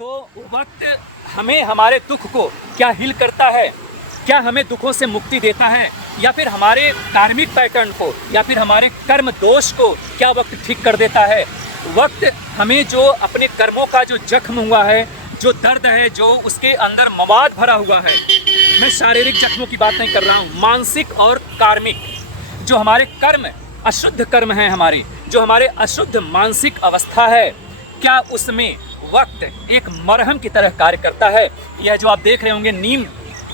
तो वक्त हमें हमारे दुख को क्या हील करता है, क्या हमें दुखों से मुक्ति देता है, या फिर हमारे कार्मिक पैटर्न को या फिर हमारे कर्म दोष को क्या वक्त ठीक कर देता है। वक्त हमें जो अपने कर्मों का जो जख्म हुआ है, जो दर्द है, जो उसके अंदर मवाद भरा हुआ है, मैं शारीरिक जख्मों की बात नहीं कर रहा हूँ, मानसिक और कार्मिक जो हमारे कर्म अशुद्ध कर्म हैं, हमारे जो हमारे अशुद्ध मानसिक अवस्था है, क्या उसमें वक्त एक मरहम की तरह कार्य करता है। यह जो आप देख रहे होंगे नीम,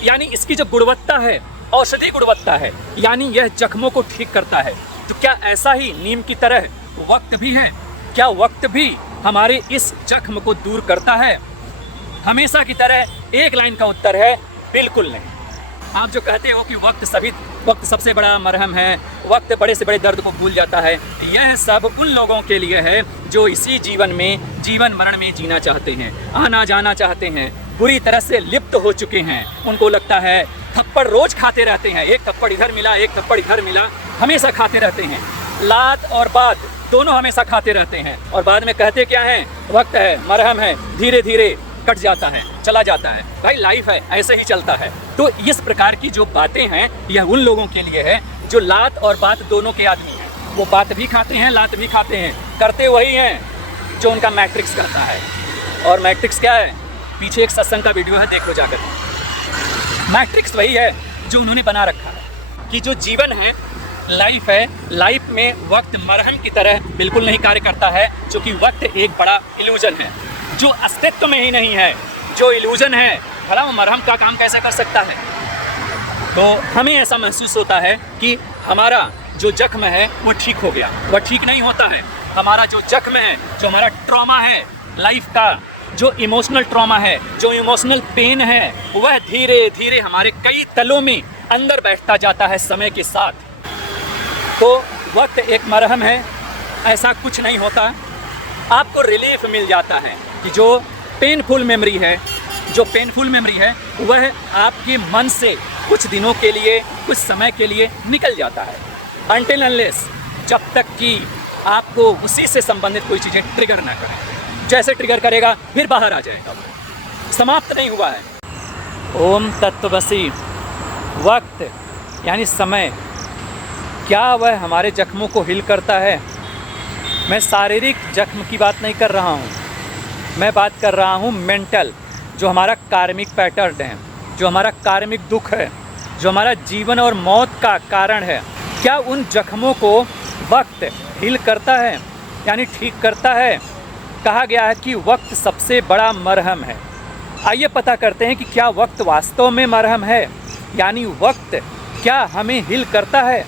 यानी इसकी जो गुणवत्ता है, औषधि गुणवत्ता है, यानी यह जख्मों को ठीक करता है। तो क्या ऐसा ही नीम की तरह वक्त भी है? क्या वक्त भी हमारे इस जख्म को दूर करता है? हमेशा की तरह एक लाइन का उत्तर है बिल्कुल नहीं। आप जो कहते हो कि वक्त सबसे बड़ा मरहम है, वक्त बड़े से बड़े दर्द को भूल जाता है, यह सब उन लोगों के लिए है जो इसी जीवन में जीवन मरण में जीना चाहते हैं, आना जाना चाहते हैं, बुरी तरह से लिप्त हो चुके हैं। उनको लगता है थप्पड़ रोज खाते रहते हैं, एक थप्पड़ इधर मिला, एक थप्पड़ इधर मिला, हमेशा खाते रहते हैं, लात और बात दोनों हमेशा खाते रहते हैं, और बाद में कहते क्या हैं, वक्त है, मरहम है, धीरे धीरे कट जाता है, चला जाता है। भाई लाइफ है, ऐसे ही चलता है। तो इस प्रकार की जो बातें हैं, यह उन लोगों के लिए है जो लात और बात दोनों के आदमी हैं। वो बात भी खाते हैं, लात भी खाते हैं, करते वही हैं जो उनका मैट्रिक्स करता है। और मैट्रिक्स क्या है? पीछे एक सत्संग का वीडियो है, देख लो जाकर। मैट्रिक्स वही है जो उन्होंने बना रखा है कि जो जीवन है, लाइफ है, लाइफ में वक्त मरहम की तरह बिल्कुल नहीं कार्य करता है, क्योंकि वक्त एक बड़ा इल्यूजन है जो अस्तित्व में ही नहीं है। जो इल्यूजन है, भला वो मरहम का काम कैसे कर सकता है? तो हमें ऐसा महसूस होता है कि हमारा जो जख्म है वो ठीक हो गया, वह ठीक नहीं होता है। हमारा जो जख्म है, जो हमारा ट्रॉमा है लाइफ का, जो इमोशनल ट्रॉमा है, जो इमोशनल पेन है, वह धीरे धीरे हमारे कई तलों में अंदर बैठता जाता है समय के साथ। तो वक्त एक मरहम है, ऐसा कुछ नहीं होता। आपको रिलीफ मिल जाता है कि जो पेनफुल मेमोरी है, वह आपके मन से कुछ दिनों के लिए, कुछ समय के लिए निकल जाता है, अनटिल अनलेस, जब तक कि आपको उसी से संबंधित कोई चीज़ें ट्रिगर ना करें। जैसे ट्रिगर करेगा फिर बाहर आ जाएगा, समाप्त नहीं हुआ है। ओम तत्वसी। वक्त यानी समय, क्या वह हमारे जख्मों को हिल करता है? मैं शारीरिक जख्म की बात नहीं कर रहा हूँ, मैं बात कर रहा हूँ मेंटल, जो हमारा कार्मिक पैटर्न है, जो हमारा कार्मिक दुख है, जो हमारा जीवन और मौत का कारण है। क्या उन जख्मों को वक्त हील करता है, यानी ठीक करता है? कहा गया है कि वक्त सबसे बड़ा मरहम है। आइए पता करते हैं कि क्या वक्त वास्तव में मरहम है, यानी वक्त क्या हमें हील करता है?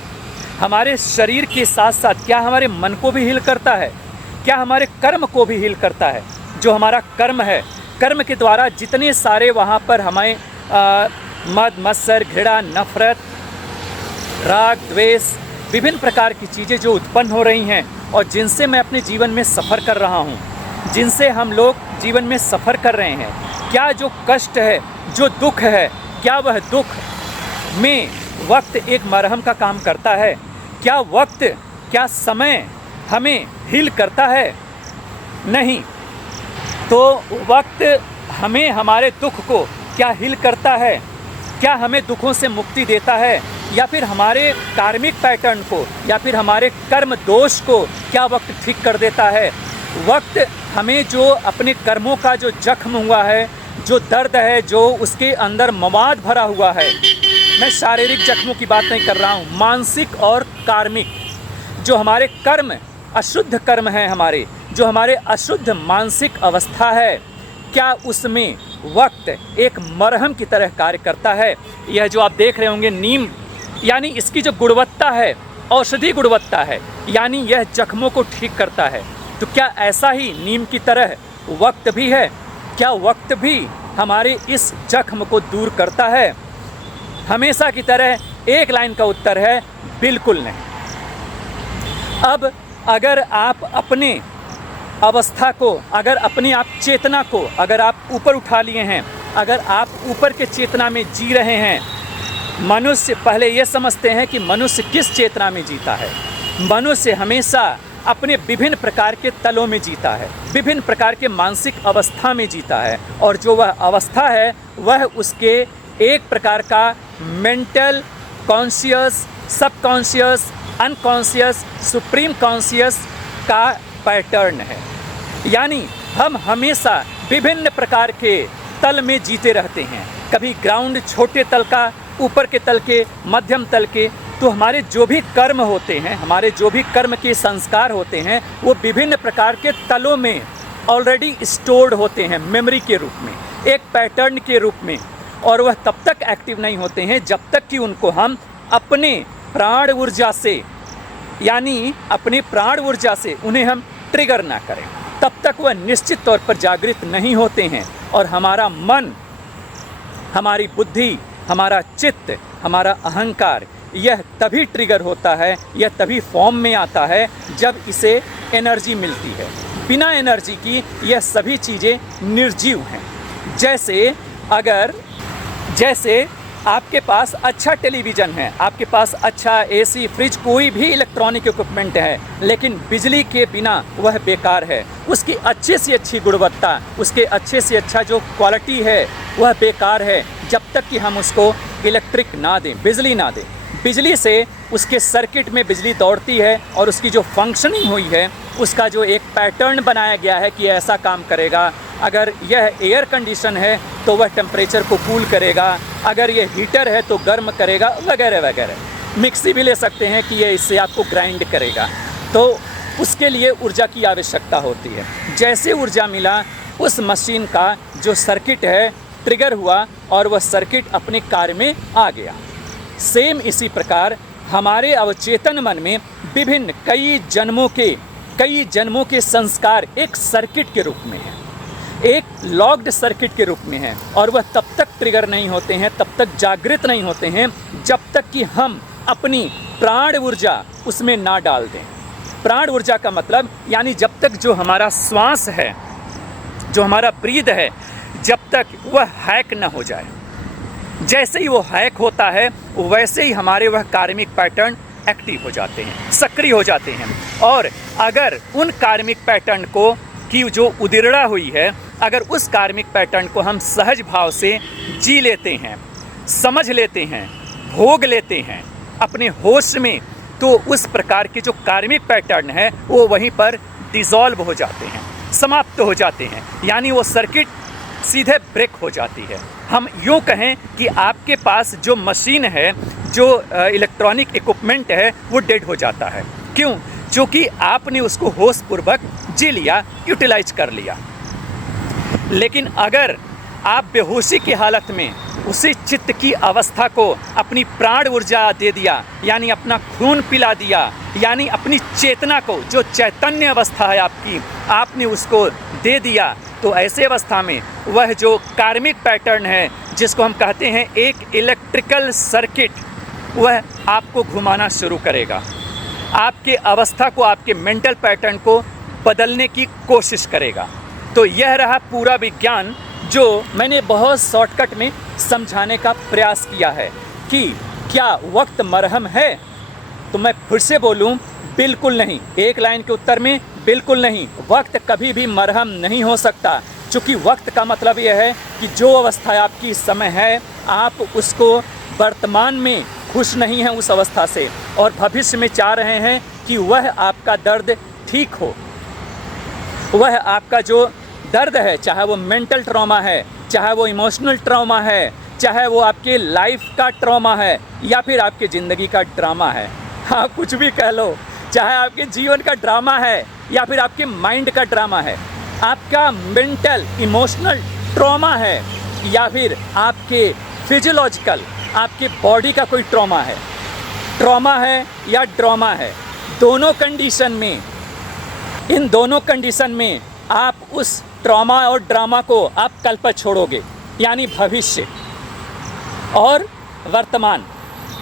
हमारे शरीर के साथ साथ क्या हमारे मन को भी हील करता है? क्या हमारे कर्म को भी हील करता है? जो हमारा कर्म है, कर्म के द्वारा जितने सारे वहाँ पर हमें मद मत्सर, घृणा, नफरत, राग, द्वेष, विभिन्न प्रकार की चीज़ें जो उत्पन्न हो रही हैं और जिनसे मैं अपने जीवन में सफ़र कर रहा हूँ, जिनसे हम लोग जीवन में सफ़र कर रहे हैं, क्या जो कष्ट है, जो दुख है, क्या वह दुख में वक्त एक मरहम का काम करता है? क्या वक्त, क्या समय हमें हील करता है? नहीं। तो वक्त हमें हमारे दुख को क्या हील करता है? क्या हमें दुखों से मुक्ति देता है, या फिर हमारे कार्मिक पैटर्न को या फिर हमारे कर्म दोष को क्या वक्त ठीक कर देता है? वक्त हमें जो अपने कर्मों का जो जख्म हुआ है, जो दर्द है, जो उसके अंदर मवाद भरा हुआ है, मैं शारीरिक जख्मों की बात नहीं कर रहा हूँ, मानसिक और कार्मिक जो हमारे कर्म अशुद्ध कर्म हैं, हमारे जो हमारे अशुद्ध मानसिक अवस्था है, क्या उसमें वक्त एक मरहम की तरह कार्य करता है। यह जो आप देख रहे होंगे नीम, यानी इसकी जो गुणवत्ता है, औषधि गुणवत्ता है, यानी यह जख्मों को ठीक करता है। तो क्या ऐसा ही नीम की तरह वक्त भी है? क्या वक्त भी हमारे इस जख्म को दूर करता है? हमेशा की तरह एक लाइन का उत्तर है बिल्कुल नहीं। अब अगर आप अपने अवस्था को, अगर अपनी आप चेतना को अगर आप ऊपर उठा लिए हैं, अगर आप ऊपर के चेतना में जी रहे हैं, मनुष्य पहले ये समझते हैं कि मनुष्य किस चेतना में जीता है। मनुष्य हमेशा अपने विभिन्न प्रकार के तलों में जीता है, विभिन्न प्रकार के मानसिक अवस्था में जीता है, और जो वह अवस्था है वह उसके एक प्रकार का mental, conscious, subconscious, unconscious, supreme conscious का पैटर्न है। यानी हम हमेशा विभिन्न प्रकार के तल में जीते रहते हैं, कभी ग्राउंड छोटे तल का, ऊपर के तल के, मध्यम तल के। तो हमारे जो भी कर्म होते हैं, हमारे जो भी कर्म के संस्कार होते हैं, वो विभिन्न प्रकार के तलों में ऑलरेडी स्टोर्ड होते हैं, मेमोरी के रूप में, एक पैटर्न के रूप में, और वह तब तक एक्टिव नहीं होते हैं जब तक कि उनको हम अपने प्राण ऊर्जा से, यानी अपनी प्राण ऊर्जा से उन्हें हम ट्रिगर ना करें, तब तक वह निश्चित तौर पर जागृत नहीं होते हैं। और हमारा मन, हमारी बुद्धि, हमारा चित्त, हमारा अहंकार, यह तभी ट्रिगर होता है, यह तभी फॉर्म में आता है जब इसे एनर्जी मिलती है। बिना एनर्जी की यह सभी चीज़ें निर्जीव हैं। जैसे आपके पास अच्छा टेलीविज़न है, आपके पास अच्छा एसी, फ्रिज, कोई भी इलेक्ट्रॉनिक इक्विपमेंट है, लेकिन बिजली के बिना वह बेकार है। उसकी अच्छे से अच्छी गुणवत्ता, उसके अच्छे से अच्छा जो क्वालिटी है वह बेकार है जब तक कि हम उसको इलेक्ट्रिक ना दें, बिजली ना दें। बिजली से उसके सर्किट में बिजली दौड़ती है और उसकी जो फंक्शनिंग हुई है, उसका जो एक पैटर्न बनाया गया है कि ऐसा काम करेगा। अगर यह एयर कंडीशन है तो वह टेम्परेचर को कूल करेगा, अगर यह हीटर है तो गर्म करेगा, वगैरह वगैरह। मिक्सी भी ले सकते हैं कि यह इससे आपको ग्राइंड करेगा। तो उसके लिए ऊर्जा की आवश्यकता होती है। जैसे ऊर्जा मिला, उस मशीन का जो सर्किट है ट्रिगर हुआ और वह सर्किट अपने कार्य में आ गया। सेम इसी प्रकार हमारे अवचेतन मन में विभिन्न कई जन्मों के संस्कार एक सर्किट के रूप में है, एक लॉक्ड सर्किट के रूप में है, और वह तब तक ट्रिगर नहीं होते हैं, तब तक जागृत नहीं होते हैं जब तक कि हम अपनी प्राण ऊर्जा उसमें ना डाल दें। प्राण ऊर्जा का मतलब यानी जब तक जो हमारा श्वास है, जो हमारा ब्रीद है, जब तक वह हैक न हो जाए। जैसे ही वो हैक होता है वैसे ही हमारे वह कार्मिक पैटर्न एक्टिव हो जाते हैं, सक्रिय हो जाते हैं। और अगर उन कार्मिक पैटर्न को की जो उदिरणा हुई है, अगर उस कार्मिक पैटर्न को हम सहज भाव से जी लेते हैं, समझ लेते हैं, भोग लेते हैं अपने होश में, तो उस प्रकार के जो कार्मिक पैटर्न है वो वहीं पर डिसॉल्व हो जाते हैं, समाप्त हो जाते हैं। यानी वो सर्किट सीधे ब्रेक हो जाती है। हम यूँ कहें कि आपके पास जो मशीन है, जो इलेक्ट्रॉनिक इक्विपमेंट है, वो डेड हो जाता है। क्यों? क्योंकि आपने उसको होशपूर्वक जी लिया, यूटिलाइज कर लिया। लेकिन अगर आप बेहोशी की हालत में उसी चित्त की अवस्था को अपनी प्राण ऊर्जा दे दिया, यानी अपना खून पिला दिया, यानी अपनी चेतना को, जो चैतन्य अवस्था है आपकी, आपने उसको दे दिया, तो ऐसे अवस्था में वह जो कार्मिक पैटर्न है, जिसको हम कहते हैं एक इलेक्ट्रिकल सर्किट, वह आपको घुमाना शुरू करेगा, आपके अवस्था को, आपके मेंटल पैटर्न को बदलने की कोशिश करेगा। तो यह रहा पूरा विज्ञान जो मैंने बहुत शॉर्टकट में समझाने का प्रयास किया है कि क्या वक्त मरहम है? तो मैं फिर से बोलूं, बिल्कुल नहीं। एक लाइन के उत्तर में बिल्कुल नहीं। वक्त कभी भी मरहम नहीं हो सकता, क्योंकि वक्त का मतलब यह है कि जो अवस्था आपकी इस समय है, आप उसको वर्तमान में खुश नहीं हैं उस अवस्था से, और भविष्य में चाह रहे हैं कि वह आपका दर्द ठीक हो। वह आपका जो दर्द है, चाहे वो मेंटल ट्रॉमा है, चाहे वो इमोशनल ट्रॉमा है, चाहे वो आपके लाइफ का ट्रॉमा है, या फिर आपके ज़िंदगी का ड्रामा है, हाँ कुछ भी कह लो, चाहे आपके जीवन का ड्रामा है या फिर आपके माइंड का ड्रामा है, आपका मेंटल इमोशनल ट्रॉमा है, या फिर आपके फिजियोलॉजिकल, आपके बॉडी का कोई ट्रॉमा है या ड्रामा है, दोनों कंडीशन में, इन दोनों कंडीशन में आप उस ट्रॉमा और ड्रामा को आप कल पर छोड़ोगे, यानी भविष्य और वर्तमान।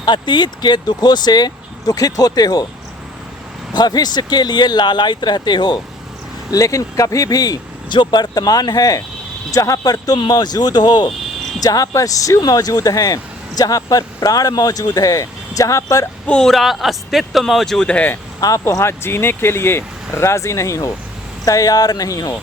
अतीत के दुखों से दुखित होते हो, भविष्य के लिए लालायित रहते हो, लेकिन कभी भी जो वर्तमान है, जहाँ पर तुम मौजूद हो, जहाँ पर शिव मौजूद हैं, जहाँ पर प्राण मौजूद है, जहाँ पर पूरा अस्तित्व मौजूद है, आप वहाँ जीने के लिए राज़ी नहीं हो, तैयार नहीं हो,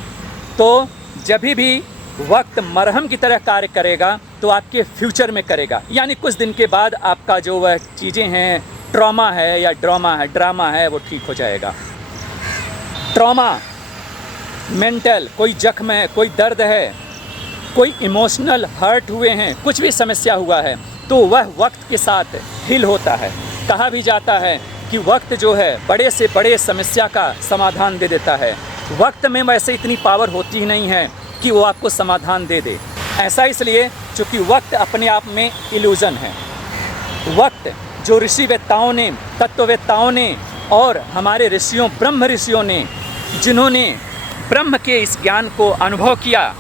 तो जब भी वक्त मरहम की तरह कार्य करेगा तो आपके फ्यूचर में करेगा। यानी कुछ दिन के बाद आपका जो वह चीज़ें हैं, ट्रॉमा है या ड्रामा है, वो ठीक हो जाएगा। ट्रॉमा, मेंटल कोई जख्म है, कोई दर्द है, कोई इमोशनल हर्ट हुए हैं, कुछ भी समस्या हुआ है, तो वह वक्त के साथ हील होता है। कहा भी जाता है कि वक्त जो है बड़े से बड़े समस्या का समाधान दे देता है। वक्त में वैसे इतनी पावर होती ही नहीं है कि वो आपको समाधान दे दे। ऐसा इसलिए क्योंकि वक्त अपने आप में इल्यूज़न है। वक्त जो ऋषिवेत्ताओं ने, तत्ववेत्ताओं ने और हमारे ऋषियों, ब्रह्म ऋषियों ने, जिन्होंने ब्रह्म के इस ज्ञान को अनुभव किया,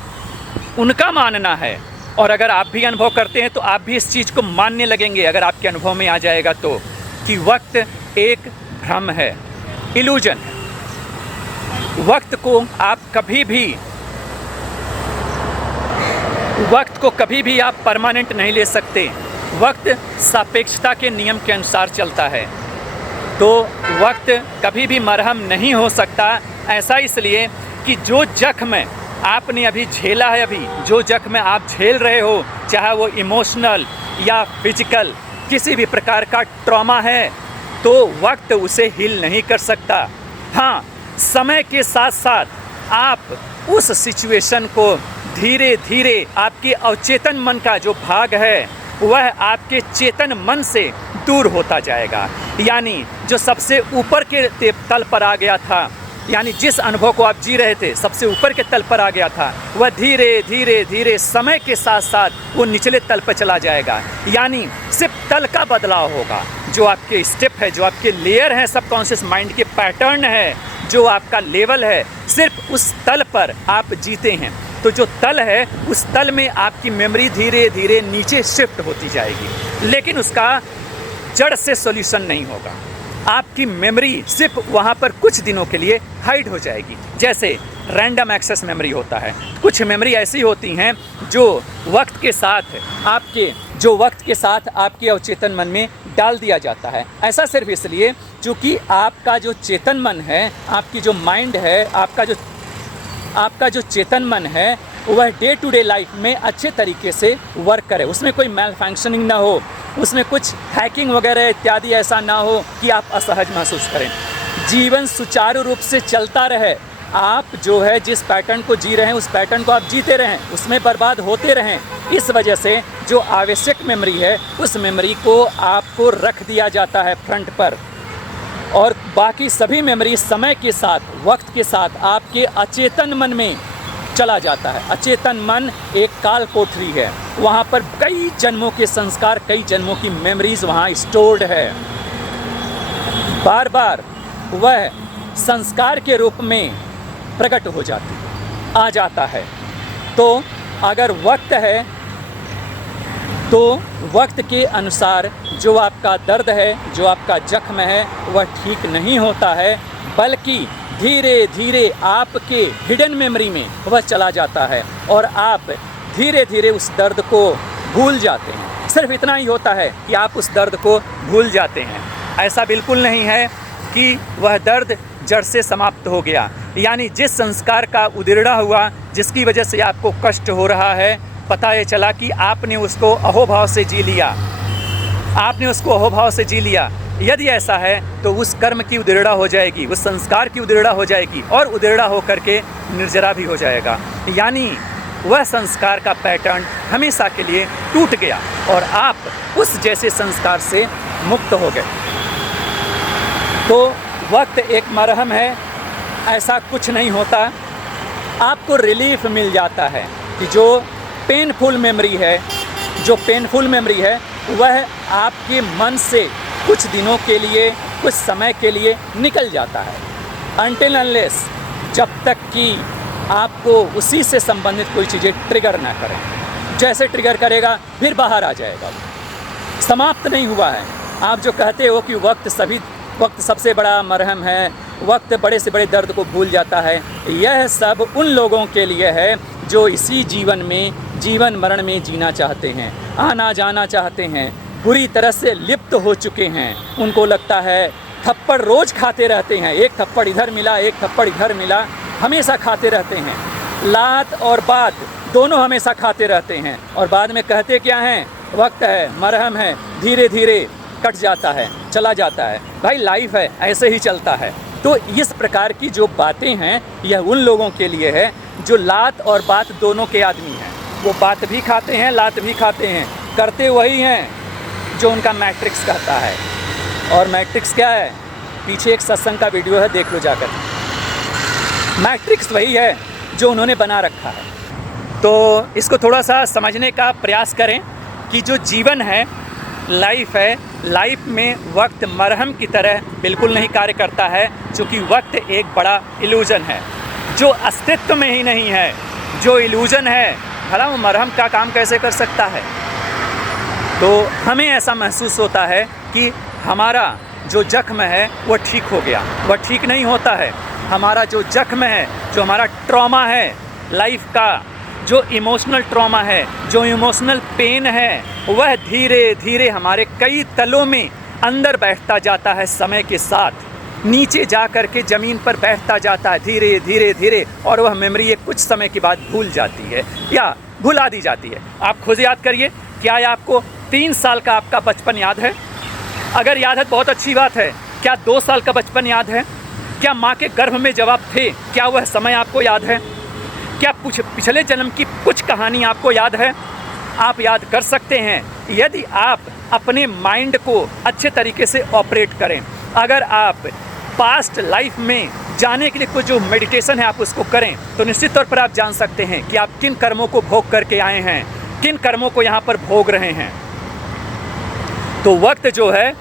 उनका मानना है। और अगर आप भी अनुभव करते हैं तो आप भी इस चीज़ को मानने लगेंगे, अगर आपके अनुभव में आ जाएगा तो, कि वक्त एक भ्रम है, इल्यूजन है। वक्त को कभी भी आप परमानेंट नहीं ले सकते। वक्त सापेक्षता के नियम के अनुसार चलता है, तो वक्त कभी भी मरहम नहीं हो सकता। ऐसा इसलिए कि जो जख्म आपने अभी झेला है, अभी जो जख्म आप झेल रहे हो, चाहे वो इमोशनल या फिजिकल किसी भी प्रकार का ट्रॉमा है, तो वक्त उसे हील नहीं कर सकता। हाँ, समय के साथ साथ आप उस सिचुएशन को धीरे धीरे, आपके अवचेतन मन का जो भाग है वह आपके चेतन मन से दूर होता जाएगा। यानी जो सबसे ऊपर के तल पर आ गया था, यानी जिस अनुभव को आप जी रहे थे सबसे ऊपर के तल पर आ गया था, वह धीरे धीरे धीरे समय के साथ साथ वो निचले तल पर चला जाएगा। यानी सिर्फ तल का बदलाव होगा, जो आपके स्टेप है, जो आपके लेयर हैं, सबकॉन्शियस माइंड के पैटर्न है, जो आपका लेवल है, सिर्फ उस तल पर आप जीते हैं। तो जो तल है, उस तल में आपकी मेमोरी धीरे धीरे नीचे शिफ्ट होती जाएगी, लेकिन उसका जड़ से सॉल्यूशन नहीं होगा। आपकी मेमोरी सिर्फ वहाँ पर कुछ दिनों के लिए हाइड हो जाएगी। जैसे रैंडम एक्सेस मेमोरी होता है, कुछ मेमोरी ऐसी होती हैं जो वक्त के साथ आपके अवचेतन मन में डाल दिया जाता है। ऐसा सिर्फ इसलिए क्योंकि आपका जो चेतन मन है, आपकी जो माइंड है, आपका जो चेतन मन है, वह डे टू डे लाइफ में अच्छे तरीके से वर्क करे, उसमें कोई मैल फंक्शनिंग ना हो, उसमें कुछ हैकिंग वगैरह इत्यादि ऐसा ना हो कि आप असहज महसूस करें। जीवन सुचारू रूप से चलता रहे, आप जो है जिस पैटर्न को जी रहे हैं उस पैटर्न को आप जीते रहें, उसमें बर्बाद होते रहें। इस वजह से जो आवश्यक मेमोरी है, उस मेमोरी को आपको रख दिया जाता है फ्रंट पर, और बाकी सभी मेमोरी समय के साथ, वक्त के साथ आपके अचेतन मन में चला जाता है। अचेतन मन एक काल कोठरी है, वहाँ पर कई जन्मों के संस्कार, कई जन्मों की मेमोरीज वहाँ स्टोर्ड है। बार बार वह संस्कार के रूप में प्रकट हो आ जाता है। तो अगर वक्त है तो वक्त के अनुसार जो आपका दर्द है, जो आपका जख्म है, वह ठीक नहीं होता है, बल्कि धीरे धीरे आपके हिडन मेमोरी में वह चला जाता है और आप धीरे धीरे उस दर्द को भूल जाते हैं। सिर्फ इतना ही होता है कि आप उस दर्द को भूल जाते हैं। ऐसा बिल्कुल नहीं है कि वह दर्द जड़ से समाप्त हो गया। यानी जिस संस्कार का उदिरड़ा हुआ, जिसकी वजह से आपको कष्ट हो रहा है, पता ये चला कि आपने उसको अहोभाव से जी लिया, यदि ऐसा है तो उस कर्म की उदिरड़ा हो जाएगी, उस संस्कार की उदिरड़ा हो जाएगी, और उदिरड़ा हो करके निर्जरा भी हो जाएगा। यानी वह संस्कार का पैटर्न हमेशा के लिए टूट गया और आप उस जैसे संस्कार से मुक्त हो गए। तो वक्त एक मरहम है, ऐसा कुछ नहीं होता। आपको रिलीफ मिल जाता है कि जो पेनफुल मेमोरी है वह आपके मन से कुछ दिनों के लिए, कुछ समय के लिए निकल जाता है। अनटिल अनलेस, जब तक कि आपको उसी से संबंधित कोई चीज़ें ट्रिगर ना करें। जैसे ट्रिगर करेगा फिर बाहर आ जाएगा, समाप्त नहीं हुआ है। आप जो कहते हो कि वक्त सबसे बड़ा मरहम है, वक्त बड़े से बड़े दर्द को भूल जाता है, यह सब उन लोगों के लिए है जो इसी जीवन मरण में जीना चाहते हैं, आना जाना चाहते हैं, बुरी तरह से लिप्त हो चुके हैं। उनको लगता है थप्पड़ रोज़ खाते रहते हैं, एक थप्पड़ इधर मिला, एक थप्पड़ इधर मिला, हमेशा खाते रहते हैं। लात और बात दोनों हमेशा खाते रहते हैं और बाद में कहते क्या हैं, वक्त है, मरहम है, धीरे धीरे कट जाता है, चला जाता है। भाई लाइफ है, ऐसे ही चलता है। तो इस प्रकार की जो बातें हैं यह उन लोगों के लिए है जो लात और बात दोनों के आदमी हैं। वो बात भी खाते हैं, लात भी खाते हैं, करते वही हैं जो उनका मैट्रिक्स कहता है। और मैट्रिक्स क्या है? पीछे एक सत्संग का वीडियो है, देख लो जाकर। मैट्रिक्स वही है जो उन्होंने बना रखा है। तो इसको थोड़ा सा समझने का प्रयास करें कि जो जीवन है, लाइफ है, लाइफ में वक्त मरहम की तरह बिल्कुल नहीं कार्य करता है, क्योंकि वक्त एक बड़ा इल्यूज़न है जो अस्तित्व में ही नहीं है। जो इल्यूज़न है भला वो मरहम का काम कैसे कर सकता है? तो हमें ऐसा महसूस होता है कि हमारा जो जख्म है वो ठीक हो गया, वह ठीक नहीं होता है। हमारा जो जख्म है, जो हमारा ट्रॉमा है लाइफ का, जो इमोशनल ट्रॉमा है, जो इमोशनल पेन है, वह धीरे धीरे हमारे कई तलों में अंदर बैठता जाता है। समय के साथ नीचे जा कर के ज़मीन पर बैठता जाता है धीरे धीरे धीरे, और वह मेमोरी एक कुछ समय के बाद भूल जाती है या भुला दी जाती है। आप खुद याद करिए, क्या आपको 3 साल का आपका बचपन याद है? अगर याद है बहुत अच्छी बात है। क्या 2 साल का बचपन याद है? क्या माँ के गर्भ में जब आप थे, क्या वह समय आपको याद है? क्या पिछले जन्म की कुछ कहानी आपको याद है? आप याद कर सकते हैं यदि आप अपने माइंड को अच्छे तरीके से ऑपरेट करें। अगर आप पास्ट लाइफ में जाने के लिए कुछ जो मेडिटेशन है आप उसको करें, तो निश्चित तौर पर आप जान सकते हैं कि आप किन कर्मों को भोग करके आए हैं, किन कर्मों को यहाँ पर भोग रहे हैं। तो वक्त जो है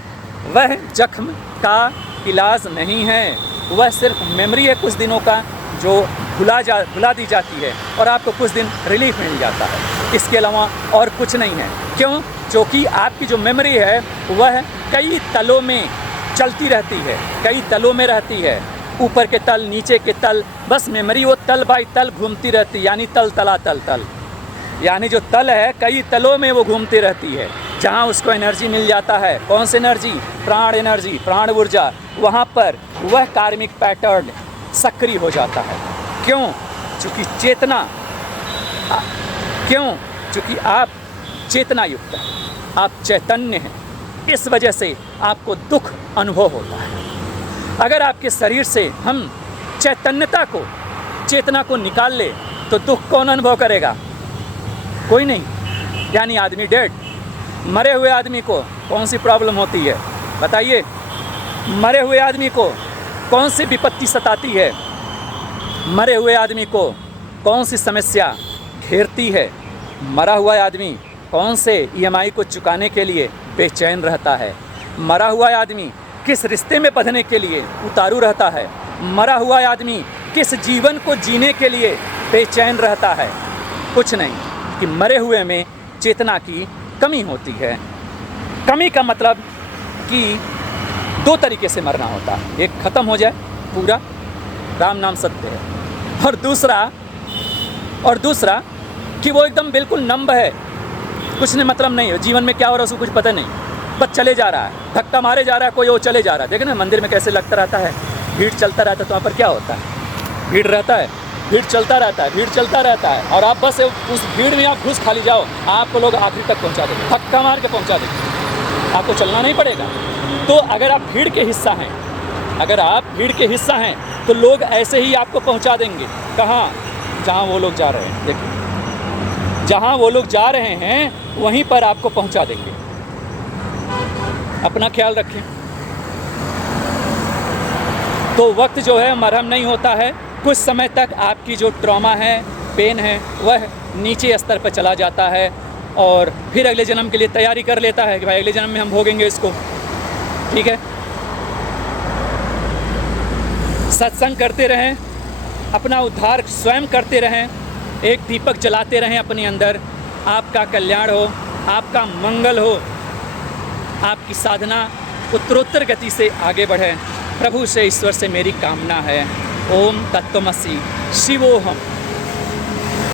वह जख्म का इलाज नहीं है, वह सिर्फ मेमोरी है कुछ दिनों का जो भुला दी जाती है और आपको कुछ दिन रिलीफ मिल जाता है। इसके अलावा और कुछ नहीं है। क्यों? क्योंकि आपकी जो मेमोरी है वह कई तलों में चलती रहती है, कई तलों में रहती है, ऊपर के तल, नीचे के तल, बस मेमोरी वो तल बाई तल घूमती रहती है, यानी तल तला तल तल, यानी जो तल है कई तलों में वो घूमती रहती है। जहाँ उसको एनर्जी मिल जाता है, कौन सी एनर्जी? प्राण एनर्जी, प्राण ऊर्जा, वहाँ पर वह कार्मिक पैटर्न सक्रिय हो जाता है। क्यों? चूँकि चेतना, क्यों? चूँकि आप चेतना युक्त हैं, आप चैतन्य हैं, इस वजह से आपको दुख अनुभव होता है। अगर आपके शरीर से हम चैतन्यता को, चेतना को निकाल ले तो दुख कौन अनुभव करेगा? कोई नहीं, यानी आदमी डेड। मरे हुए आदमी को कौन सी प्रॉब्लम होती है बताइए? मरे हुए आदमी को कौन सी विपत्ति सताती है? मरे हुए आदमी को कौन सी समस्या घेरती है? मरा हुआ आदमी कौन से EMI को चुकाने के लिए बेचैन रहता है? मरा हुआ आदमी किस रिश्ते में बंधने के लिए उतारू रहता है? मरा हुआ आदमी किस जीवन को जीने के लिए बेचैन रहता है? कुछ नहीं, कि मरे हुए में चेतना की कमी होती है। कमी का मतलब कि 2 तरीके से मरना होता है, एक ख़त्म हो जाए पूरा, राम नाम सत्य है, और दूसरा कि वो एकदम बिल्कुल नंब है, कुछ नहीं, मतलब नहीं है, जीवन में क्या हो रहा है उसको कुछ पता नहीं, बस चले जा रहा है, धक्का मारे जा रहा है कोई, वो चले जा रहा है। देखें ना मंदिर में कैसे लगता रहता है, भीड़ चलता रहता है, तो वहाँ पर क्या होता है? भीड़ रहता है, भीड़ चलता रहता है, भीड़ चलता रहता है, और आप बस उस भीड़ में आप घुस खाली जाओ, आपको लोग आखिरी तक पहुँचा देंगे, धक्का मार के पहुँचा देंगे, आपको चलना नहीं पड़ेगा। तो अगर आप भीड़ के हिस्सा हैं, अगर आप भीड़ के हिस्सा हैं तो लोग ऐसे ही आपको पहुँचा देंगे। कहाँ? जहाँ वो लोग जा रहे हैं। देखिए, जहाँ वो लोग जा रहे हैं वहीं पर आपको पहुँचा देंगे। अपना ख्याल रखें। तो वक्त जो है मरहम नहीं होता है, कुछ समय तक आपकी जो ट्रॉमा है, पेन है, वह नीचे स्तर पर चला जाता है और फिर अगले जन्म के लिए तैयारी कर लेता है कि भाई अगले जन्म में हम भोगेंगे इसको। ठीक है, सत्संग करते रहें, अपना उद्धार स्वयं करते रहें, एक दीपक जलाते रहें अपने अंदर। आपका कल्याण हो, आपका मंगल हो, आपकी साधना उत्तरोत्तर गति से आगे बढ़े। प्रभु से, ईश्वर से मेरी कामना है। ओम तत्वमसि शिवोहम।